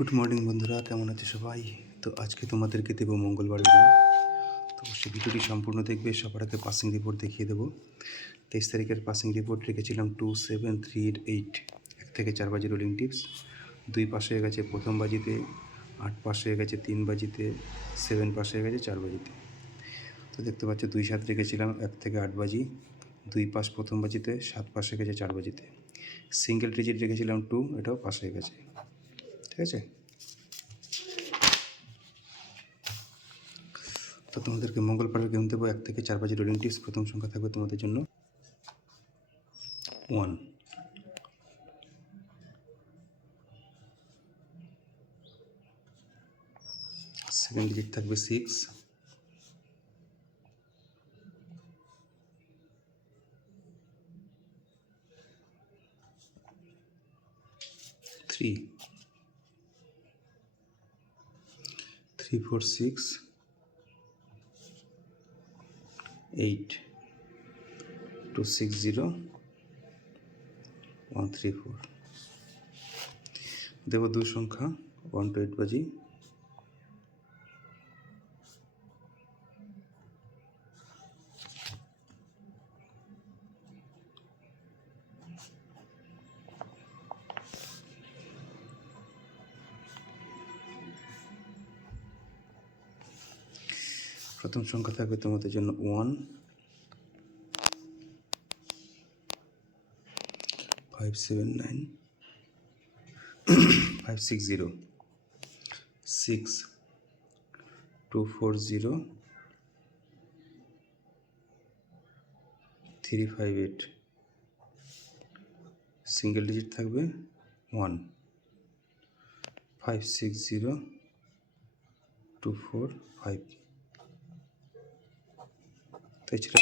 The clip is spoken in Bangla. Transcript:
গুড মর্নিং বন্ধুরা, কেমন আছে সবাই? তো আজকে তোমাদেরকে দেবো মঙ্গলবার দিন। তো অবশ্যই ভিডিওটি সম্পূর্ণ দেখবে। সবার আগে পাসিং রিপোর্ট দেখিয়ে দেবো। 23 তারিখের পাসিং রিপোর্ট রেখেছিলাম 2738, 1 থেকে 4 বাজি রোলিং টিপস। 2 পাস হয়ে গেছে প্রথম বাজিতে, 8 পাস হয়ে গেছে 3 বাজিতে, 7 পাস হয়ে গেছে 4 বাজিতে। তো দেখতে পাচ্ছ 2-7 রেখেছিলাম 1 থেকে 8 বাজি, 2 পাস প্রথম বাজিতে, 7 পাস হয়ে গেছে 4 বাজিতে। সিঙ্গেল ডিজিট রেখেছিলাম 2, এটাও পাস হয়ে গেছে। ঠিক আছে, তো তোমাদেরকে মঙ্গলবারের গেম দেবো 1 থেকে 4 বাজি রোলিং টিপস। প্রথম সংখ্যা থাকবে তোমাদের জন্য 1, সেকেন্ড ডিজিট থাকবে 6, 3, 3, 4, 6, 8, 2, 6, 0, 1, 3, 4। দেবো 2 সংখ্যা 1 to 8 বাজি, প্রথম সংখ্যা থাকবে তোমাদের জন্য 1, 5, 7, 9, 5, 6, 0, 6, 2, 4, 0, 3, 5, 8। সিঙ্গেল ডিজিট থাকবে 1, 5, 6, 0, 2, 4, 5। তো এছাড়া